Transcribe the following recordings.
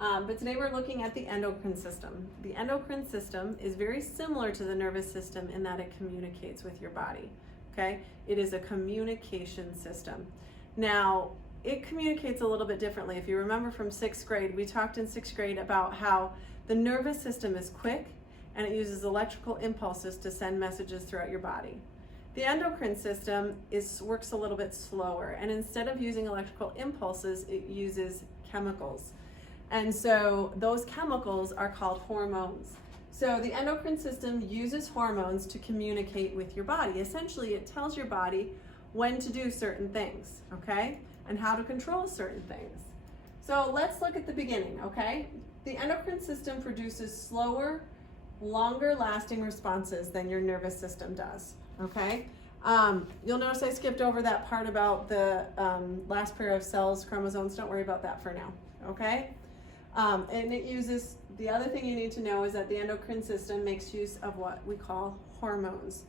But today we're looking at the endocrine system. The endocrine system is very similar to the nervous system in that it communicates with your body, okay? It is a communication system. Now, it communicates a little bit differently. If you remember from 6th grade, we talked in 6th grade about how the nervous system is quick and it uses electrical impulses to send messages throughout your body. The endocrine system works a little bit slower, and instead of using electrical impulses, it uses chemicals. And so those chemicals are called hormones. So the endocrine system uses hormones to communicate with your body. Essentially, it tells your body when to do certain things, okay? And how to control certain things. So let's look at the beginning, okay? The endocrine system produces slower, longer lasting responses than your nervous system does, okay? You'll notice I skipped over that part about the last pair of cells, chromosomes. Don't worry about that for now, okay? And it uses, the other thing you need to know is that the endocrine system makes use of what we call hormones.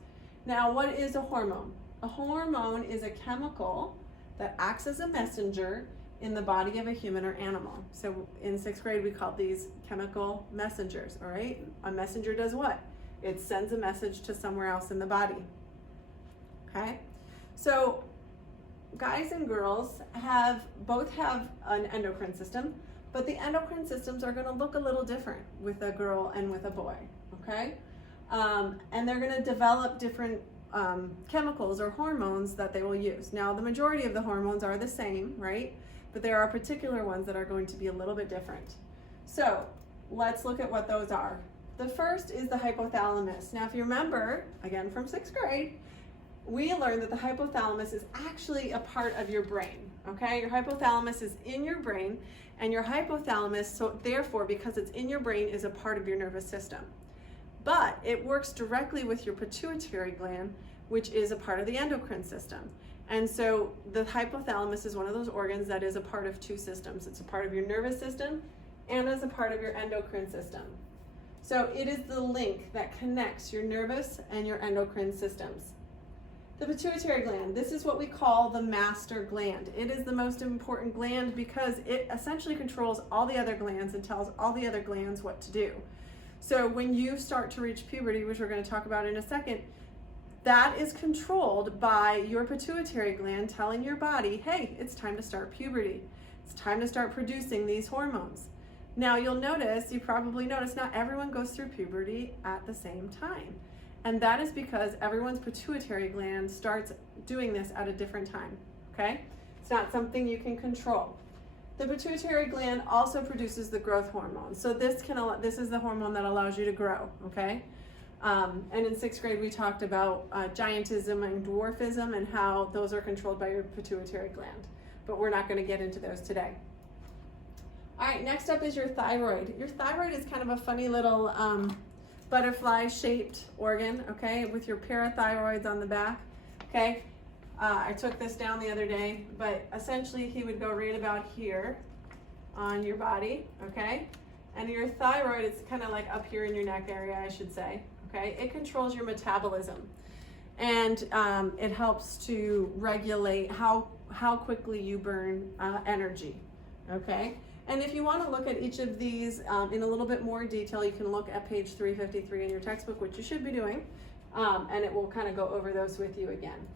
Now, what is a hormone? A hormone is a chemical that acts as a messenger in the body of a human or animal. So in 6th grade, we called these chemical messengers, all right? A messenger does what? It sends a message to somewhere else in the body, okay? So guys and girls both have an endocrine system, but the endocrine systems are gonna look a little different with a girl and with a boy, okay? And they're gonna develop different chemicals or hormones that they will use. Now, the majority of the hormones are the same, right? But there are particular ones that are going to be a little bit different. So let's look at what those are. The first is the hypothalamus. Now, if you remember, again from 6th grade, we learned that the hypothalamus is actually a part of your brain, okay? Your hypothalamus is in your brain, and your hypothalamus, so therefore, because it's in your brain, is a part of your nervous system. But it works directly with your pituitary gland, which is a part of the endocrine system. And so the hypothalamus is one of those organs that is a part of two systems. It's a part of your nervous system and is a part of your endocrine system. So it is the link that connects your nervous and your endocrine systems. The pituitary gland, this is what we call the master gland. It is the most important gland because it essentially controls all the other glands and tells all the other glands what to do. So when you start to reach puberty, which we're going to talk about in a second, that is controlled by your pituitary gland telling your body, hey, it's time to start puberty. It's time to start producing these hormones. Now you'll notice, you probably notice, not everyone goes through puberty at the same time. And that is because everyone's pituitary gland starts doing this at a different time, okay? It's not something you can control. The pituitary gland also produces the growth hormone. So this is the hormone that allows you to grow, okay? And in 6th grade, we talked about giantism and dwarfism and how those are controlled by your pituitary gland. But we're not going to get into those today. All right, next up is your thyroid. Your thyroid is kind of a funny little butterfly-shaped organ, okay, with your parathyroids on the back, okay? I took this down the other day, but essentially he would go right about here on your body, okay? And your thyroid is kind of like up here in your neck area, I should say, okay? It controls your metabolism, and it helps to regulate how quickly you burn energy, okay? And if you want to look at each of these in a little bit more detail, you can look at page 353 in your textbook, which you should be doing, and it will kind of go over those with you again.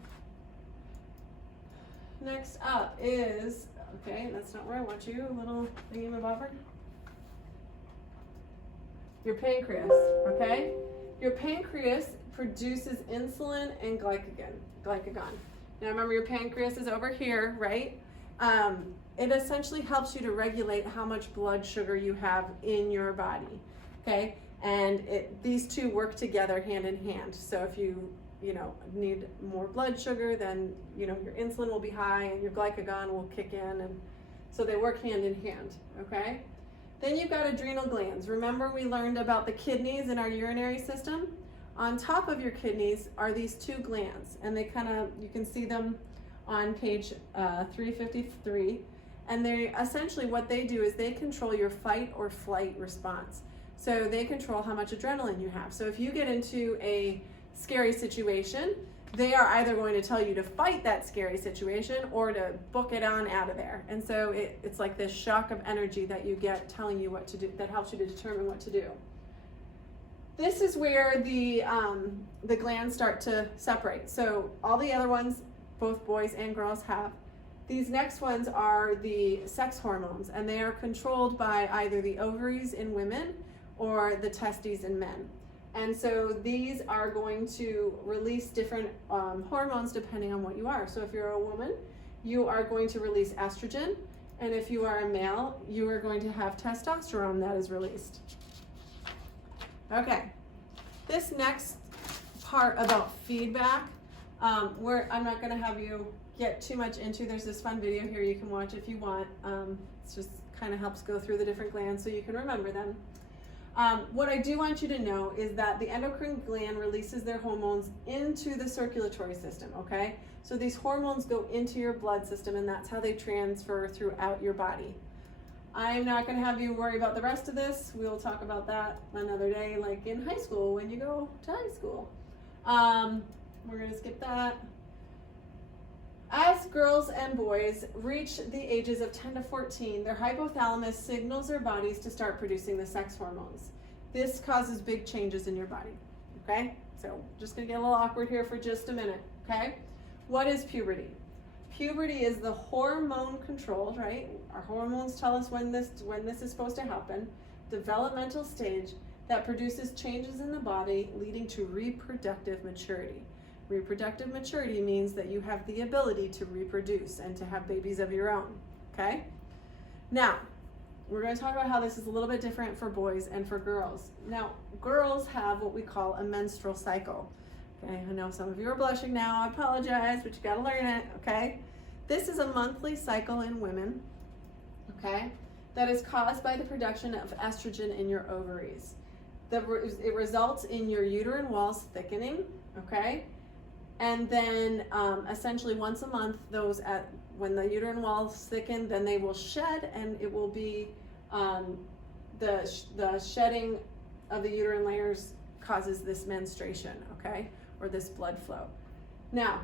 Next up is, okay, that's not where I want you, a little thingy-mabobber. Your pancreas, okay? Your pancreas produces insulin and glycagon. Now remember, your pancreas is over here, right? It essentially helps you to regulate how much blood sugar you have in your body, okay? And these two work together hand in hand. So if you need more blood sugar, then, your insulin will be high and your glycagon will kick in. And so they work hand in hand, okay? Then you've got adrenal glands. Remember we learned about the kidneys in our urinary system? On top of your kidneys are these two glands, and you can see them on page 353. And they essentially, what they do is they control your fight or flight response. So they control how much adrenaline you have. So if you get into a scary situation, they are either going to tell you to fight that scary situation or to book it on out of there. And so it's like this shock of energy that you get telling you what to do, that helps you to determine what to do. This is where the glands start to separate. So all the other ones, both boys and girls have. These next ones are the sex hormones, and they are controlled by either the ovaries in women or the testes in men. And so these are going to release different hormones depending on what you are. So if you're a woman, you are going to release estrogen. And if you are a male, you are going to have testosterone that is released. Okay, this next part about feedback, I'm not going to have you get too much into. There's this fun video here you can watch if you want. It just kind of helps go through the different glands so you can remember them. What I do want you to know is that the endocrine gland releases their hormones into the circulatory system, okay? So these hormones go into your blood system, and that's how they transfer throughout your body. I'm not going to have you worry about the rest of this. We will talk about that another day, like in high school when you go to high school. We're going to skip that. As girls and boys reach the ages of 10 to 14, their hypothalamus signals their bodies to start producing the sex hormones. This causes big changes in your body, okay? So just gonna get a little awkward here for just a minute, okay? What is puberty? Puberty is the hormone controlled, right? Our hormones tell us when this is supposed to happen. Developmental stage that produces changes in the body leading to reproductive maturity. Reproductive maturity means that you have the ability to reproduce and to have babies of your own, okay? Now, we're going to talk about how this is a little bit different for boys and for girls. Now, girls have what we call a menstrual cycle, okay? I know some of you are blushing now. I apologize, but you got to learn it, okay? This is a monthly cycle in women, okay, that is caused by the production of estrogen in your ovaries. It results in your uterine walls thickening, okay? And then essentially once a month, when the uterine walls thicken, then they will shed, and it will be the shedding of the uterine layers causes this menstruation, okay, or this blood flow. Now,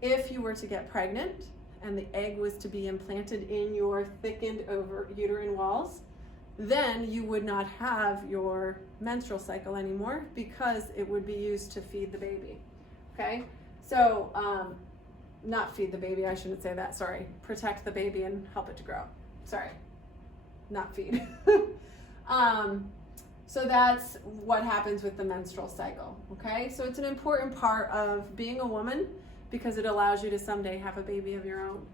if you were to get pregnant and the egg was to be implanted in your thickened uterine walls, then you would not have your menstrual cycle anymore because it would be used to feed the baby. Okay, so not feed the baby, I shouldn't say that, sorry. Protect the baby and help it to grow. Sorry, not feed. So that's what happens with the menstrual cycle, okay? So it's an important part of being a woman because it allows you to someday have a baby of your own.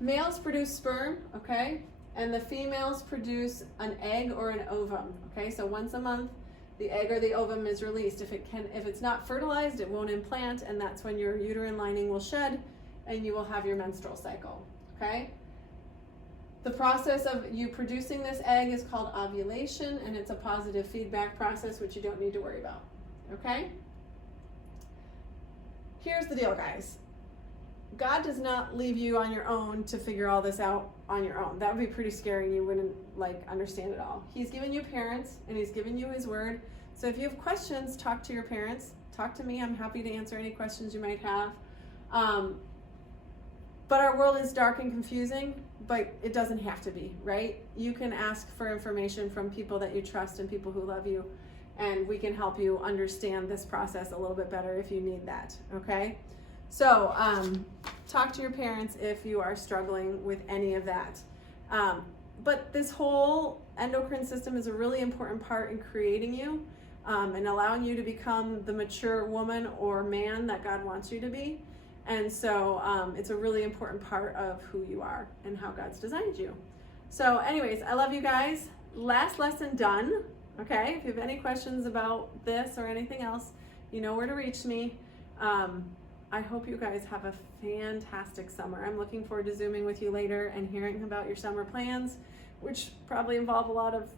Males produce sperm, okay? And the females produce an egg or an ovum, okay? So once a month, the egg or the ovum is released. If it's not fertilized, it won't implant, and that's when your uterine lining will shed and you will have your menstrual cycle, okay? The process of you producing this egg is called ovulation, and it's a positive feedback process, which you don't need to worry about, okay? Here's the deal, guys. God does not leave you on your own to figure all this out on your own. That would be pretty scary and you wouldn't understand it all. He's given you parents and he's given you his word. So if you have questions, talk to your parents, talk to me. I'm happy to answer any questions you might have. But our world is dark and confusing, but it doesn't have to be, right? You can ask for information from people that you trust and people who love you, and we can help you understand this process a little bit better if you need that, okay? So talk to your parents if you are struggling with any of that. But this whole endocrine system is a really important part in creating you and allowing you to become the mature woman or man that God wants you to be. And so it's a really important part of who you are and how God's designed you. So anyways, I love you guys. Last lesson done, okay? If you have any questions about this or anything else, you know where to reach me. I hope you guys have a fantastic summer. I'm looking forward to Zooming with you later and hearing about your summer plans, which probably involve a lot of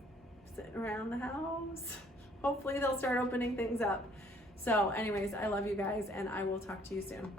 sitting around the house. Hopefully they'll start opening things up. So anyways, I love you guys and I will talk to you soon.